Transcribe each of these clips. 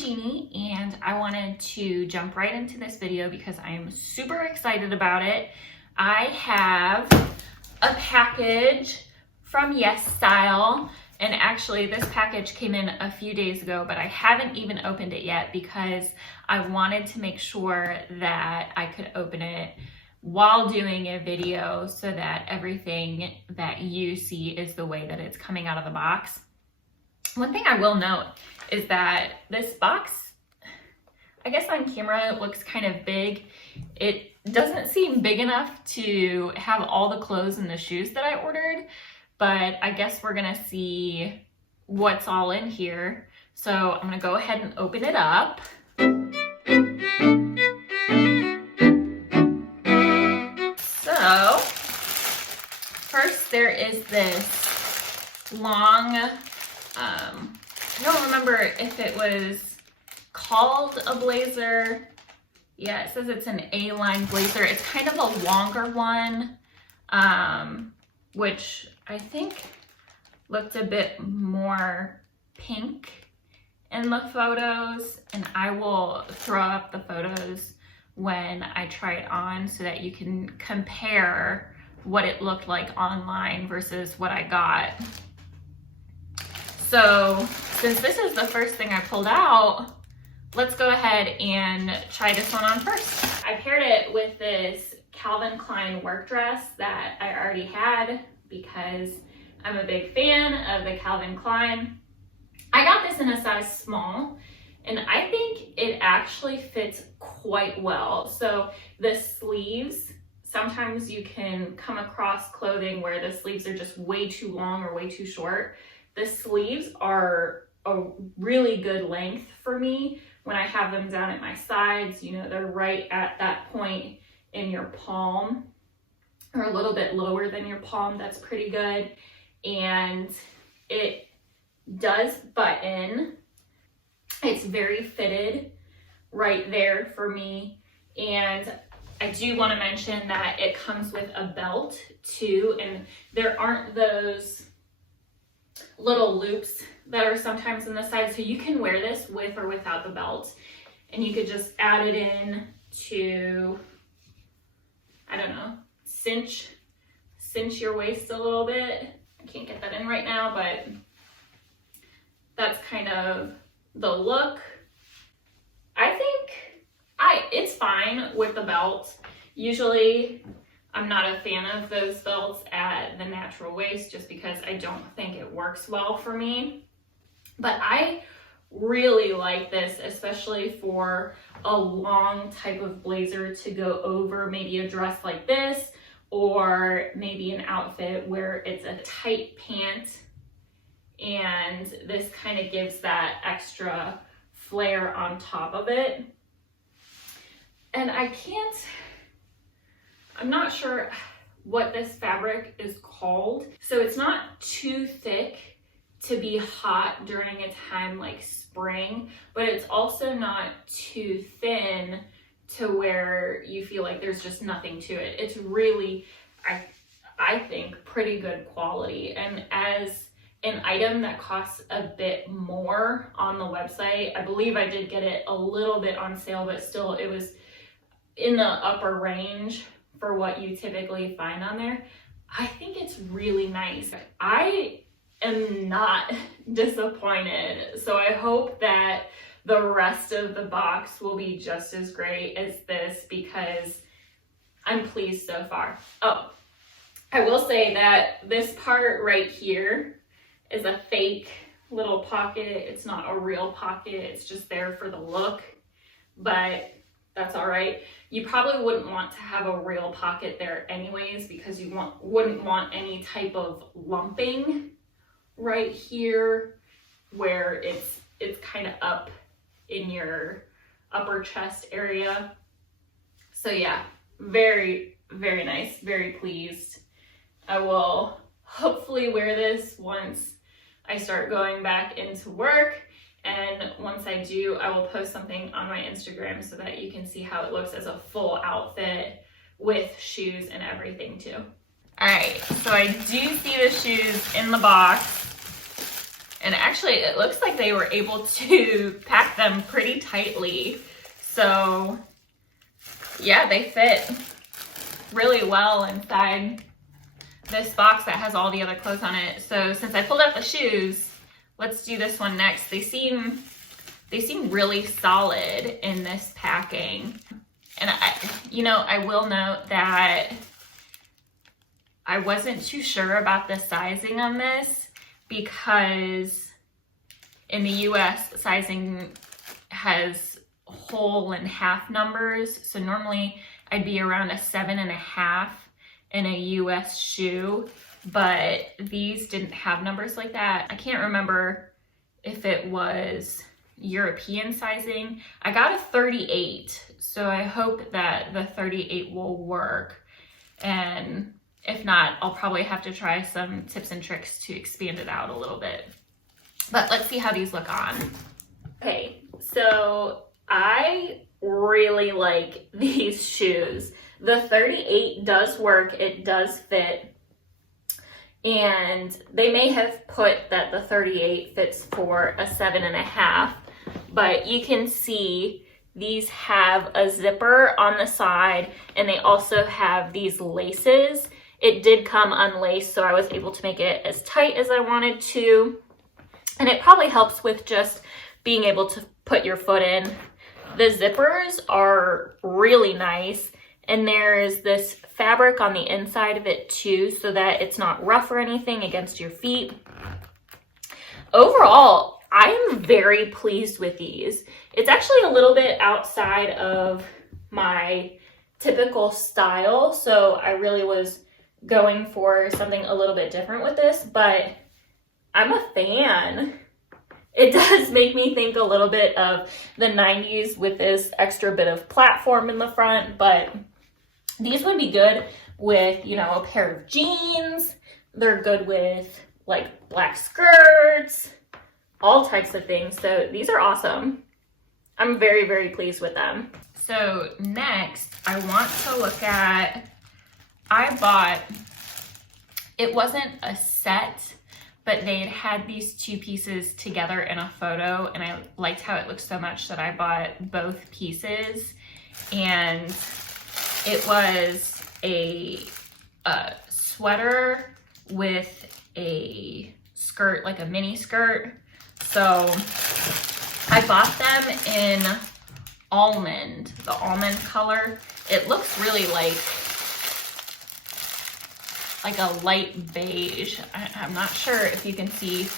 Jeannie, and I wanted to jump right into this video because I am super excited about it. I have a package from Yes Style, and actually this package came in a few days ago, but I haven't even opened it yet because I wanted to make sure that I could open it while doing a video so that everything that you see is the way that it's coming out of the box. One thing I will note is that this box, I guess on camera it looks kind of big. It doesn't seem big enough to have all the clothes and the shoes that I ordered, but I guess we're gonna see what's all in here. So I'm gonna go ahead and open it up. So first there is this long, I don't remember if it was called a blazer. Yeah, it says it's an A-line blazer. It's kind of a longer one, which I think looked a bit more pink in the photos, and I will throw up the photos when I try it on so that you can compare what it looked like online versus what I got. So since this is the first thing I pulled out, let's go ahead and try this one on first. I paired it with this Calvin Klein work dress that I already had because I'm a big fan of the Calvin Klein. I got this in a size small, and I think it actually fits quite well. So the sleeves, sometimes you can come across clothing where the sleeves are just way too long or way too short. The sleeves are a really good length for me when I have them down at my sides. You know, they're right at that point in your palm, or a little bit lower than your palm. That's pretty good. And it does button. It's very fitted right there for me. And I do want to mention that it comes with a belt too, and there aren't those little loops that are sometimes in the side, so you can wear this with or without the belt, and you could just add it in to, I don't know, cinch your waist a little bit. I can't get that in right now, but that's kind of the look. I think it's fine with the belt. Usually I'm not a fan of those belts at the natural waist just because I don't think it works well for me. But I really like this, especially for a long type of blazer to go over maybe a dress like this, or maybe an outfit where it's a tight pant and this kind of gives that extra flare on top of it. And I'm not sure what this fabric is called. So it's not too thick to be hot during a time like spring, but it's also not too thin to where you feel like there's just nothing to it. It's really, I think, pretty good quality. And as an item that costs a bit more on the website, I believe I did get it a little bit on sale, but still it was in the upper range for what you typically find on there. I think it's really nice. I am not disappointed. So I hope that the rest of the box will be just as great as this because I'm pleased so far. Oh, I will say that this part right here is a fake little pocket. It's not a real pocket. It's just there for the look, but that's all right. You probably wouldn't want to have a real pocket there anyways because you wouldn't want any type of lumping right here where it's kind of up in your upper chest area. So yeah, very, very nice, very pleased. I will hopefully wear this once I start going back into work. And once I do, I will post something on my Instagram so that you can see how it looks as a full outfit with shoes and everything too. All right, so I do see the shoes in the box. And actually, it looks like they were able to pack them pretty tightly. So yeah, they fit really well inside this box that has all the other clothes on it. So since I pulled out the shoes, let's do this one next. They seem really solid in this packing. And I will note that I wasn't too sure about the sizing on this because in the US, sizing has whole and half numbers. So normally I'd be around a 7.5 in a US shoe, but these didn't have numbers like that. I can't remember if it was European sizing. I got a 38, so I hope that the 38 will work. And if not, I'll probably have to try some tips and tricks to expand it out a little bit. But let's see how these look on. Okay, so I really like these shoes. The 38 does work, it does fit. And they may have put that the 38 fits for a 7.5, but you can see these have a zipper on the side and they also have these laces. It did come unlaced, so I was able to make it as tight as I wanted to. And it probably helps with just being able to put your foot in. The zippers are really nice. And there's this fabric on the inside of it too, so that it's not rough or anything against your feet. Overall, I am very pleased with these. It's actually a little bit outside of my typical style, so I really was going for something a little bit different with this, but I'm a fan. It does make me think a little bit of the 90s with this extra bit of platform in the front, but these would be good with, a pair of jeans. They're good with like black skirts, all types of things. So these are awesome. I'm very, very pleased with them. So next I want to look at, it wasn't a set, but they had these two pieces together in a photo and I liked how it looked so much that I bought both pieces. And it was a sweater with a skirt, like a mini skirt. So I bought them in almond, the almond color. It looks really like a light beige. I'm not sure if you can see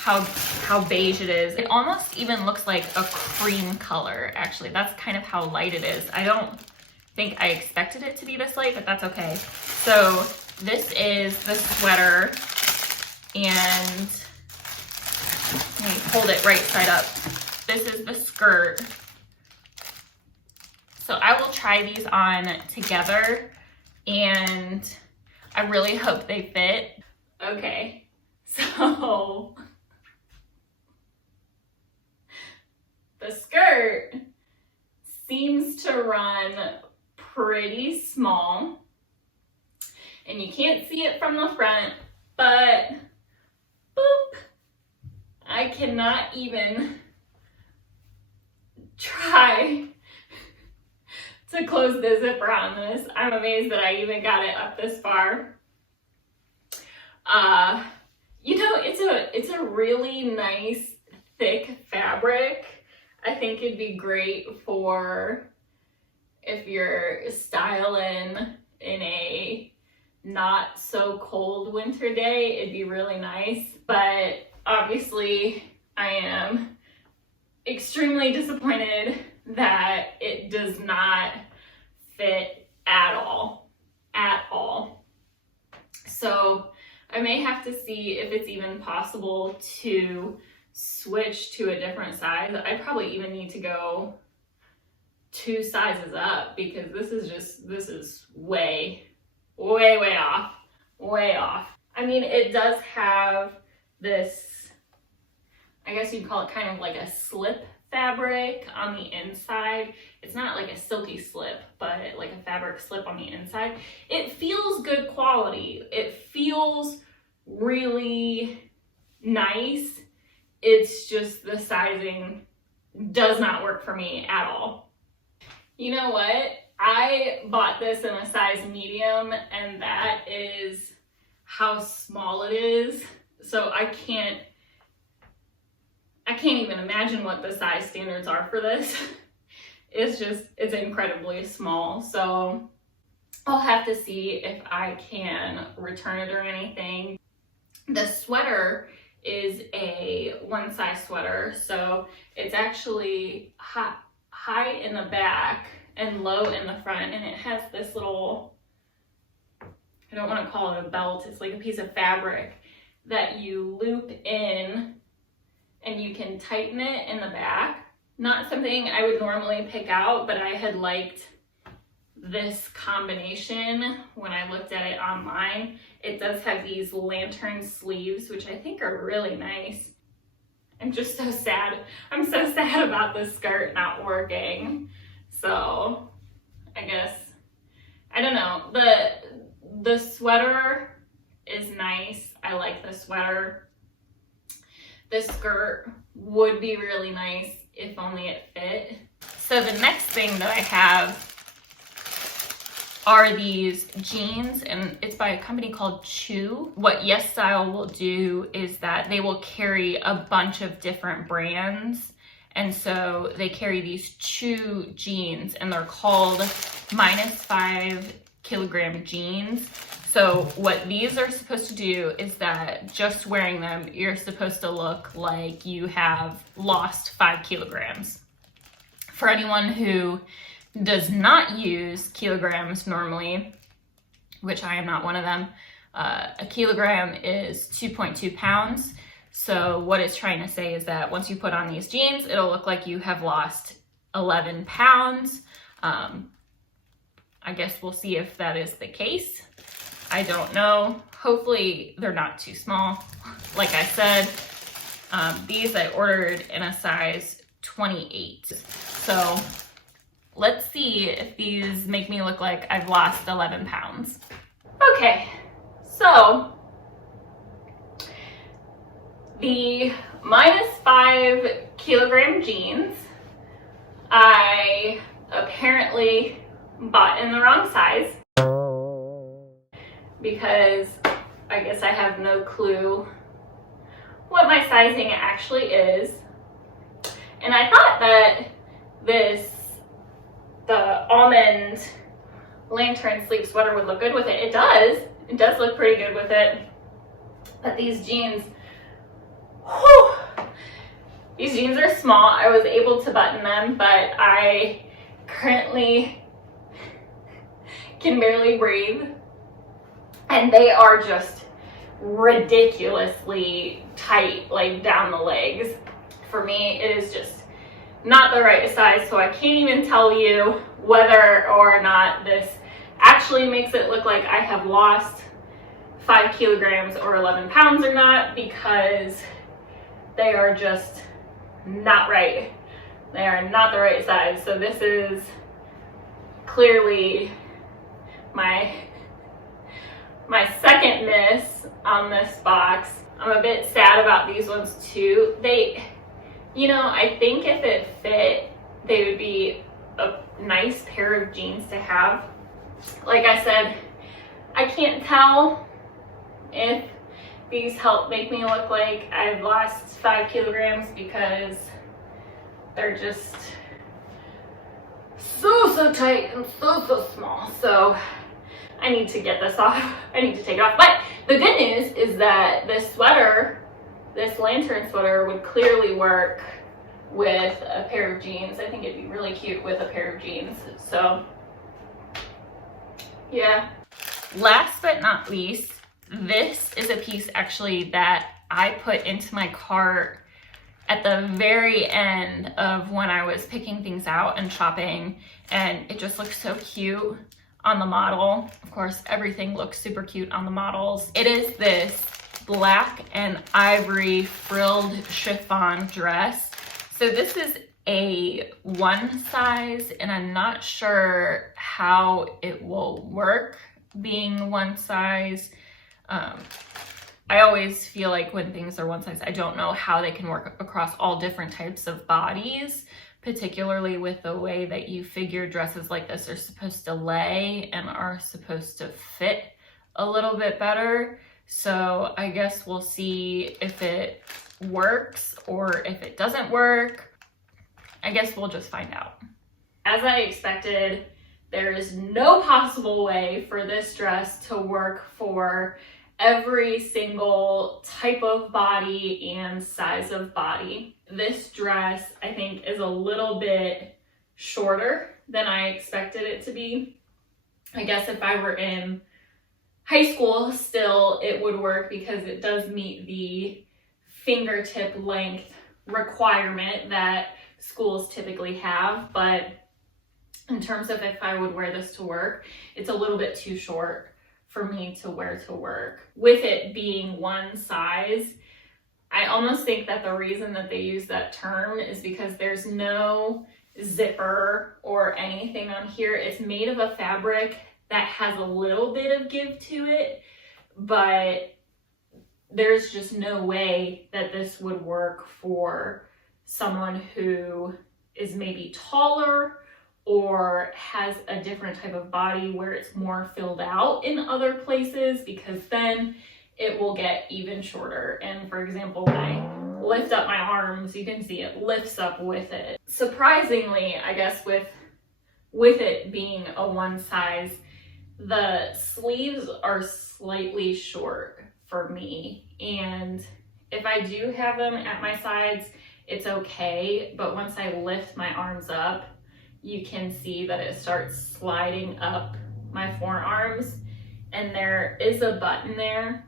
how beige it is. It almost even looks like a cream color, actually. That's kind of how light it is. I don't think I expected it to be this light, but that's okay. So this is the sweater, and let me hold it right side up. This is the skirt. So I will try these on together, and I really hope they fit. Okay, so the skirt seems to run pretty small, and you can't see it from the front, but boop, I cannot even try to close the zipper on this. I'm amazed that I even got it up this far. It's a really nice thick fabric. I think it'd be great for if you're styling in a not so cold winter day. It'd be really nice, but obviously I am extremely disappointed that it does not fit at all. So I may have to see if it's even possible to switch to a different size. I probably even need to go 2 sizes up because this is way off. I mean, it does have this, I guess you'd call it kind of like a slip fabric on the inside. It's not like a silky slip, but like a fabric slip on the inside. It feels good quality. It feels really nice. It's just the sizing does not work for me at all. You know what? I bought this in a size medium, and that is how small it is. So I can't even imagine what the size standards are for this. It's incredibly small. So I'll have to see if I can return it or anything. The sweater is a one size sweater. So it's actually high in the back and low in the front. And it has this little, I don't want to call it a belt. It's like a piece of fabric that you loop in and you can tighten it in the back. Not something I would normally pick out, but I had liked this combination when I looked at it online. It does have these lantern sleeves, which I think are really nice. I'm just so sad. I'm so sad about this skirt not working. So I guess, I don't know. The sweater is nice. I like the sweater. The skirt would be really nice if only it fit. So the next thing that I have are these jeans, and it's by a company called Chew. What Yes Style will do is that they will carry a bunch of different brands. And so they carry these Chew jeans, and they're called -5 kilogram jeans. So what these are supposed to do is that just wearing them, you're supposed to look like you have lost 5 kilograms. For anyone who does not use kilograms normally, which I am not one of them, a kilogram is 2.2 pounds. So what it's trying to say is that once you put on these jeans, it'll look like you have lost 11 pounds. I guess we'll see if that is the case. I don't know. Hopefully they're not too small. Like I said, these I ordered in a size 28. So let's see if these make me look like I've lost 11 pounds. Okay, so the -5 kilogram jeans, I apparently bought in the wrong size because I guess I have no clue what my sizing actually is. And I thought that the almond lantern sleeve sweater would look good with it. It does look pretty good with it. But these jeans, whew, these jeans are small. I was able to button them, but I currently can barely breathe. And they are just ridiculously tight, like down the legs. For me, it is just not the right size, so I can't even tell you whether or not this actually makes it look like I have lost 5 kilograms or 11 pounds or not, because they are just not right. They are not the right size. So this is clearly my second miss on this box. I'm a bit sad about these ones too. I think if it fit, they would be a nice pair of jeans to have. Like I said, I can't tell if these help make me look like I've lost 5 kilograms because they're just so tight and so small. So I need to get this off. I need to take it off. But the good news is that this sweater, this lantern sweater, would clearly work with a pair of jeans. I think it'd be really cute with a pair of jeans. So yeah. Last but not least, this is a piece actually that I put into my cart at the very end of when I was picking things out and shopping, and it just looks so cute on the model. Of course, everything looks super cute on the models. It is this black and ivory frilled chiffon dress. So this is a one size, and I'm not sure how it will work being one size. I always feel like when things are one size, I don't know how they can work across all different types of bodies, particularly with the way that you figure dresses like this are supposed to lay and are supposed to fit a little bit better. So I guess we'll see if it works or if it doesn't work. I guess we'll just find out. As I expected, there is no possible way for this dress to work for every single type of body and size of body. This dress, I think, is a little bit shorter than I expected it to be. I guess if I were in high school still, it would work because it does meet the fingertip length requirement that schools typically have. But in terms of if I would wear this to work, it's a little bit too short for me to wear to work. With it being one size, I almost think that the reason that they use that term is because there's no zipper or anything on here. It's made of a fabric that has a little bit of give to it, but there's just no way that this would work for someone who is maybe taller or has a different type of body where it's more filled out in other places, because then it will get even shorter. And for example, when I lift up my arms, you can see it lifts up with it. Surprisingly, I guess with it being a one size, the sleeves are slightly short for me. And if I do have them at my sides, it's okay. But once I lift my arms up, you can see that it starts sliding up my forearms, and there is a button there.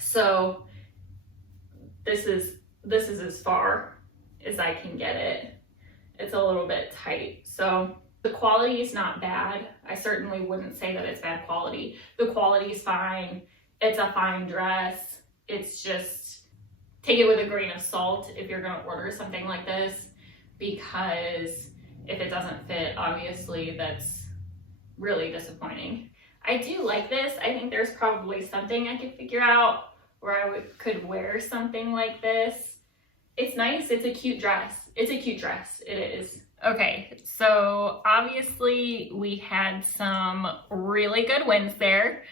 So this is as far as I can get it. It's a little bit tight. So the quality is not bad. I certainly wouldn't say that it's bad quality. The quality is fine. It's a fine dress. It's just, take it with a grain of salt if you're gonna order something like this, because if it doesn't fit, obviously that's really disappointing. I do like this. I think there's probably something I could figure out where I could wear something like this. It's nice. It's a cute dress. It's a cute dress. It is. Okay, so obviously we had some really good wins there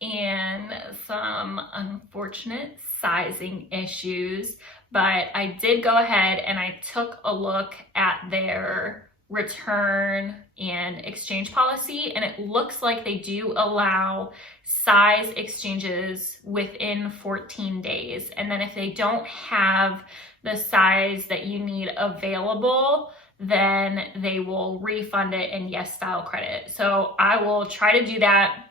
and some unfortunate sizing issues, but I did go ahead and I took a look at their return and exchange policy, and it looks like they do allow size exchanges within 14 days. And then if they don't have the size that you need available, then they will refund it in Yes Style credit. So I will try to do that.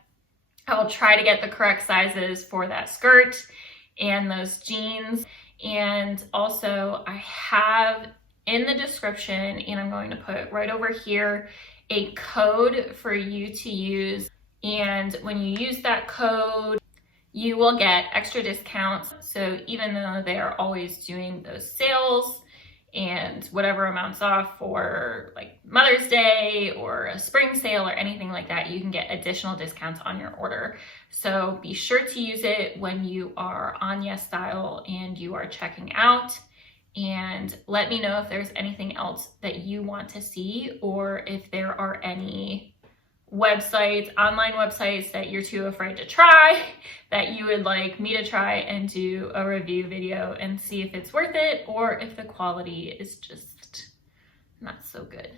I will try to get the correct sizes for that skirt and those jeans. And also I have in the description, and I'm going to put right over here, a code for you to use. And when you use that code, you will get extra discounts. So even though they are always doing those sales and whatever amounts off for like Mother's Day or a spring sale or anything like that, you can get additional discounts on your order. So be sure to use it when you are on Yes Style and you are checking out. And let me know if there's anything else that you want to see, or if there are any websites, online websites that you're too afraid to try, that you would like me to try and do a review video and see if it's worth it, or if the quality is just not so good.